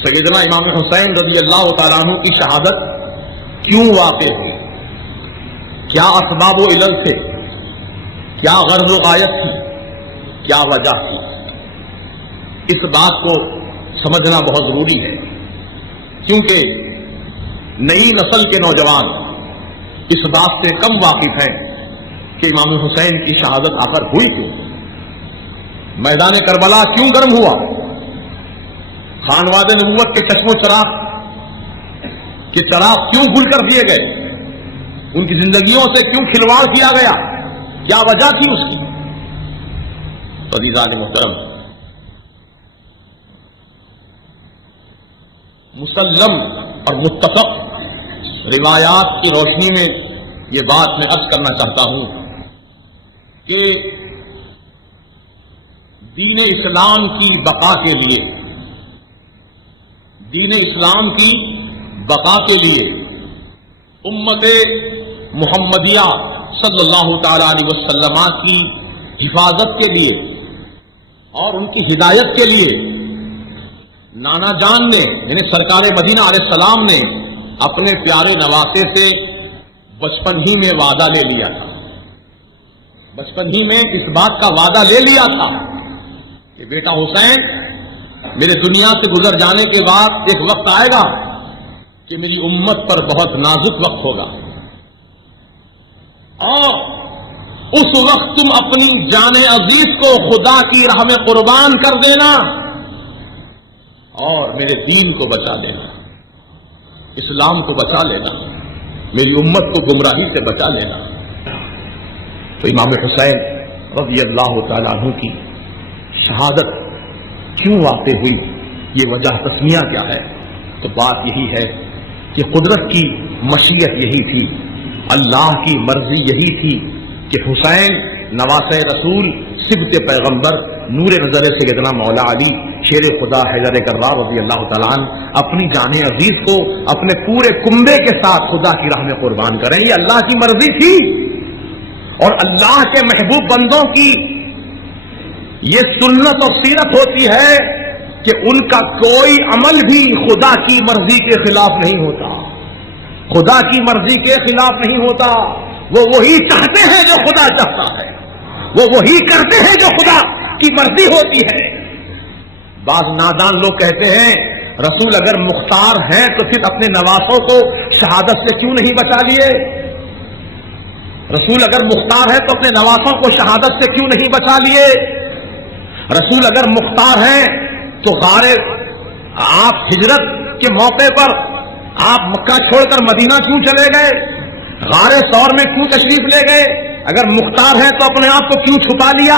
سیدنا امام حسین رضی اللہ تعالیٰ عنہ کی شہادت کیوں واقع ہوئی؟ کیا اسباب و علل تھے؟ کیا غرض و غایت تھی؟ کیا وجہ تھی؟ اس بات کو سمجھنا بہت ضروری ہے، کیونکہ نئی نسل کے نوجوان اس بات سے کم واقف ہیں کہ امام حسین کی شہادت آخر ہوئی کیوں، میدان کربلا کیوں گرم ہوا، خانواد نبوت کے چشم و چراغ کے چراغ کیوں گل کر دیے گئے، ان کی زندگیوں سے کیوں کھلواڑ کیا گیا، کیا وجہ تھی اس کی؟ عزیزان محترم، مسلم اور متفق روایات کی روشنی میں یہ بات میں عرض کرنا چاہتا ہوں کہ دین اسلام کی بقا کے لیے، دین اسلام کی بقا کے لیے امت محمدیہ صلی اللہ تعالی علیہ وسلم کی حفاظت کے لیے اور ان کی ہدایت کے لیے نانا جان نے یعنی سرکار مدینہ علیہ السلام نے اپنے پیارے نواسے سے بچپن ہی میں وعدہ لے لیا تھا، بچپن ہی میں اس بات کا وعدہ لے لیا تھا کہ بیٹا حسین میرے دنیا سے گزر جانے کے بعد ایک وقت آئے گا کہ میری امت پر بہت نازک وقت ہوگا، اور اس وقت تم اپنی جان عزیز کو خدا کی راہ میں قربان کر دینا اور میرے دین کو بچا لینا، اسلام کو بچا لینا، میری امت کو گمراہی سے بچا لینا۔ تو امام حسین رضی اللہ تعالیٰ عنہ کی شہادت کیوں واقع ہوئی، یہ وجہ تسمیہ کیا ہے؟ تو بات یہی ہے کہ قدرت کی مشیت یہی تھی، اللہ کی مرضی یہی تھی کہ حسین نواسہ رسول سبط پیغمبر نور نظر سیدنا مولا علی شیر خدا حیدر کرار رضی اللہ تعالیٰ عنہ اپنی جان عزیز کو اپنے پورے کنبے کے ساتھ خدا کی راہ میں قربان کریں، یہ اللہ کی مرضی تھی۔ اور اللہ کے محبوب بندوں کی یہ سنت اور سیرت ہوتی ہے کہ ان کا کوئی عمل بھی خدا کی مرضی کے خلاف نہیں ہوتا، خدا کی مرضی کے خلاف نہیں ہوتا، وہ وہی چاہتے ہیں جو خدا چاہتا ہے، وہ وہی کرتے ہیں جو خدا کی مرضی ہوتی ہے۔ بعض نادان لوگ کہتے ہیں رسول اگر مختار ہیں تو پھر اپنے نواسوں کو شہادت سے کیوں نہیں بچا لیے؟ رسول اگر مختار ہے تو اپنے نواسوں کو شہادت سے کیوں نہیں بچا لیے؟ رسول اگر مختار ہیں تو غار آپ ہجرت کے موقع پر آپ مکہ چھوڑ کر مدینہ کیوں چلے گئے؟ غار ثور میں کیوں تشریف لے گئے؟ اگر مختار ہے تو اپنے آپ کو کیوں چھپا لیا؟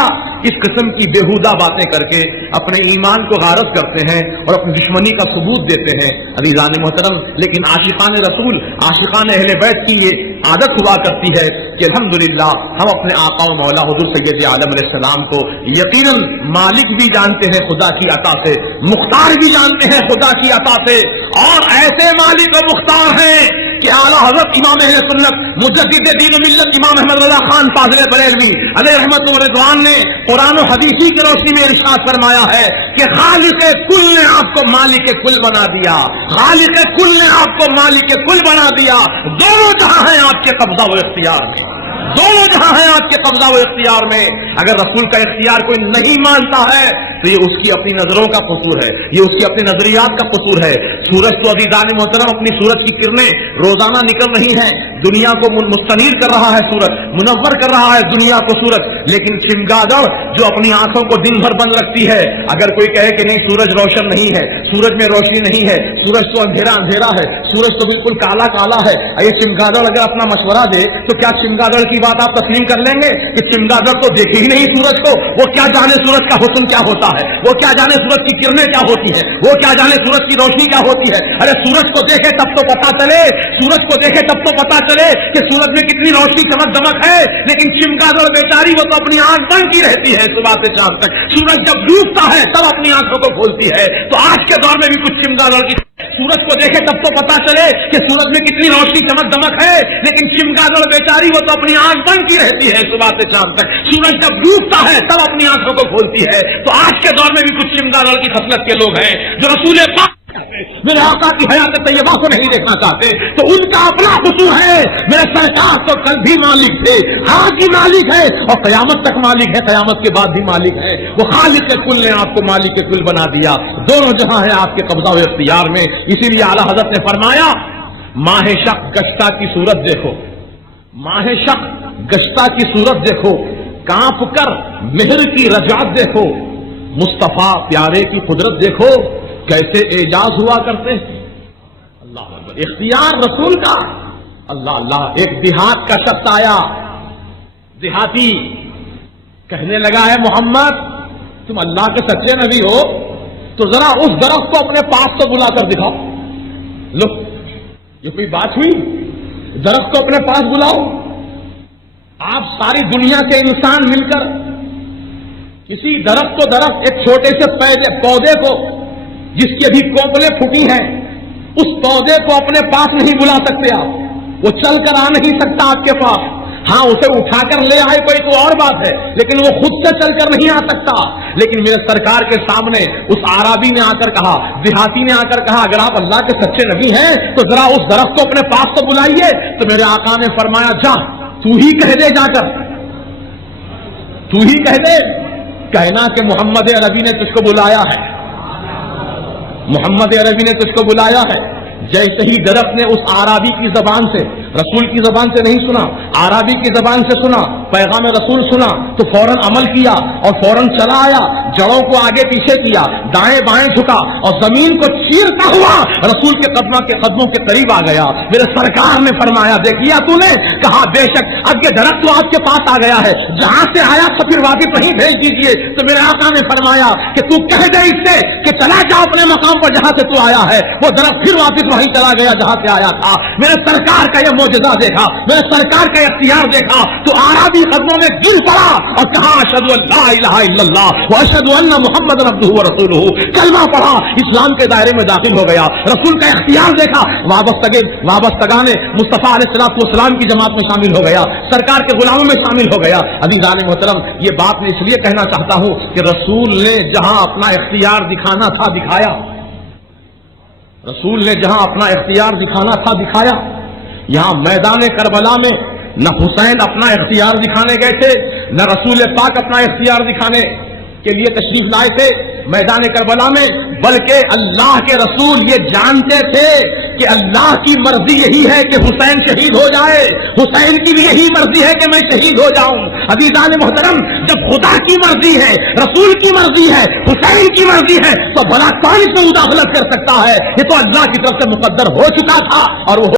اس قسم کی بیہودہ باتیں کر کے اپنے ایمان کو غارت کرتے ہیں اور اپنی دشمنی کا ثبوت دیتے ہیں عزیزان محترم۔ لیکن عاشقان رسول، عاشقان اہل بیت کی یہ عادت ہوا کرتی ہے کہ الحمدللہ ہم اپنے آقا و مولا حضور سید عالم علیہ السلام کو یقیناً مالک بھی جانتے ہیں خدا کی عطا سے، مختار بھی جانتے ہیں خدا کی عطا سے، اور ایسے مالک و مختار ہیں کہ اعلیٰ حضرت امام اہل سنت مجدد دین و ملت امام احمد رضا خان فاضل بریلوی علیہ رحمت و رضوان نے قرآن و حدیثی کی روشنی میں ارشاد فرمایا ہے کہ خالق کل نے آپ کو مالک کل بنا دیا، خالق کل نے آپ کو مالک کل بنا دیا، دونوں جہاں ہیں آپ کے قبضہ و اختیار میں، دونوں جہاں ہیں آپ کے قبضہ و اختیار میں۔ اگر رسول کا اختیار کوئی نہیں مانتا ہے تو یہ اس کی اپنی نظروں کا قصور ہے، یہ اس کی اپنی نظریات کا قصور ہے۔ سورج تو عزیزان محترم اپنی سورج کی کرنیں روزانہ نکل رہی ہیں، دنیا کو مستنیر کر رہا ہے سورج، منور کر رہا ہے دنیا کو سورج، لیکن چمگادڑ جو اپنی آنکھوں کو دن بھر بند رکھتی ہے، اگر کوئی کہے کہ نہیں سورج روشن نہیں ہے، سورج میں روشنی نہیں ہے، سورج تو اندھیرا اندھیرا ہے، سورج تو بالکل کالا کالا ہے، یہ چمگادڑ اگر اپنا مشورہ دے تو کیا چمگادڑ کی بات آپ تسلیم کر لیں گے کہ چمگادڑ تو دیکھے ہی نہیں سورج کو، وہ کیا جانے سورج کا حسن کیا ہوتا ہے، وہ کیا جانے سورج کی کرنیں کیا ہوتی ہیں، وہ کیا جانے سورج کی روشنی کیا ہوتی ہے؟ ارے سورج کو دیکھے تب تو پتا چلے، سورج کو دیکھے تب تو پتا چلے کہ سورج میں کتنی روشنی چمک دمک ہے، لیکن چمگادڑ بیچاری وہ تو اپنی آنکھ بند کی رہتی ہے صبح سے شام تک، سورج جب ڈوبتا ہے تب اپنی آنکھوں کو کھولتی ہے۔ تو آج کے دور میں بھی کچھ چمگادڑ کی سورج کو دیکھے تب تو پتا چلے کہ سورج میں کتنی روشنی چمک دمک ہے، لیکن چمگادڑ بیچاری وہ تو اپنی آنکھ بند کی رہتی ہے صبح سے شام تک، سورج جب ڈوبتا ہے تب اپنی آنکھوں کو کھولتی ہے۔ تو آج کے دور میں بھی کچھ چمگادڑ کی خصلت کے لوگ ہیں جو رسول پاک میرے آقا کی حیات طیبہ کو نہیں دیکھنا چاہتے تو ان کا اپنا قصور ہے. میرے سرکار تو کل بھی مالک تھے, ہاں کی مالک ہے, اور قیامت تک مالک ہے, قیامت کے بعد بھی مالک ہے. وہ خالق کل نے آپ کو مالک کل بنا دیا. دونوں جہاں ہے آپ کے قبضہ و اختیار میں. اسی لیے اعلیٰ حضرت نے فرمایا ماہ شق گشتہ کی صورت دیکھو, ماہ شق گشتہ کی صورت دیکھو, کانپ کر مہر کی رجعت دیکھو, مصطفیٰ پیارے کی قدرت دیکھو کیسے اعجاز ہوا کرتے ہیں. اللہ اکبر, اختیار رسول کا. اللہ اللہ. ایک دیہات کا شخص آیا, دیہاتی, کہنے لگا ہے محمد تم اللہ کے سچے نبی ہو تو ذرا اس درخت کو اپنے پاس سے بلا کر دکھاؤ. لو یہ کوئی بات ہوئی؟ درخت کو اپنے پاس بلاؤ. آپ ساری دنیا کے انسان مل کر کسی درخت کو درخت, ایک چھوٹے سے پودے کو جس کی ابھی کوپلیں پھٹی ہیں, اس پودے کو اپنے پاس نہیں بلا سکتے آپ. وہ چل کر آ نہیں سکتا آپ کے پاس. ہاں اسے اٹھا کر لے آئے کوئی تو اور بات ہے, لیکن وہ خود سے چل کر نہیں آ سکتا. لیکن میرے سرکار کے سامنے اس عربی نے آ کر کہا, دیہاتی نے آ کر کہا اگر آپ اللہ کے سچے نبی ہیں تو ذرا اس درخت کو اپنے پاس تو بلائیے. تو میرے آقا نے فرمایا جا تو ہی کہہ دے, جا کر تو ہی کہہ دے. کہنا کہ محمد عربی نے تجھ کو بلایا ہے, محمد عربی نے تجھ کو بلایا ہے. جیسے ہی درخت نے اس عربی کی زبان سے, رسول کی زبان سے نہیں سنا, عربی کی زبان سے سنا, پیغام رسول سنا تو فوراً عمل کیا اور فوراً چلا آیا, جڑوں کو آگے پیچھے کیا, دائیں بائیں جھکا اور زمین کو چیرتا ہوا رسول کے قدموں کے قریب آ گیا. میرے سرکار نے فرمایا دیکھیا تو نے, کہا بے شک اب یہ درخت تو آپ کے پاس آ گیا ہے, جہاں سے آیا تو پھر واپس وہیں بھیج دیجیے. تو میرے آقا نے فرمایا کہ تو کہہ دے اس سے کہ چلا جا اپنے مقام پر جہاں سے تو آیا ہے. وہ درخت پھر واپس وہیں چلا گیا جہاں سے آیا تھا. میرے سرکار کا یہ معجزہ دیکھا, میرے سرکار کا اختیار دیکھا تو عربی قدموں میں گر پڑا اور کہا اشہد ان لا الہ الا اللہ واشہد ان محمد عبدہ ورسولہ. کلمہ پڑھا, اسلام کے دائرے میں داخل ہو گیا. رسول کا اختیار دیکھا, وابستگان مصطفیٰ علیہ السلام کی جماعت میں شامل ہو گیا, سرکار کے غلاموں میں شامل ہو گیا. عزیزان محترم, یہ بات میں اس لیے کہنا چاہتا ہوں کہ رسول نے جہاں اپنا اختیار دکھانا تھا دکھایا, رسول نے جہاں اپنا اختیار دکھانا تھا دکھایا. یہاں میدان کربلا میں نہ حسین اپنا اختیار دکھانے گئے تھے, نہ رسول پاک اپنا اختیار دکھانے کے لیے تشریف لائے تھے میدان کربلا میں, بلکہ اللہ کے رسول یہ جانتے تھے کہ اللہ کی مرضی یہی ہے کہ حسین شہید ہو جائے, حسین کی بھی یہی مرضی ہے کہ میں شہید ہو جاؤں. عزیزان محترم, جب خدا کی مرضی ہے, رسول کی مرضی ہے, حسین کی مرضی ہے تو بھلا کون اس میں مداخلت کر سکتا ہے؟ یہ تو اللہ کی طرف سے مقدر ہو چکا تھا اور وہ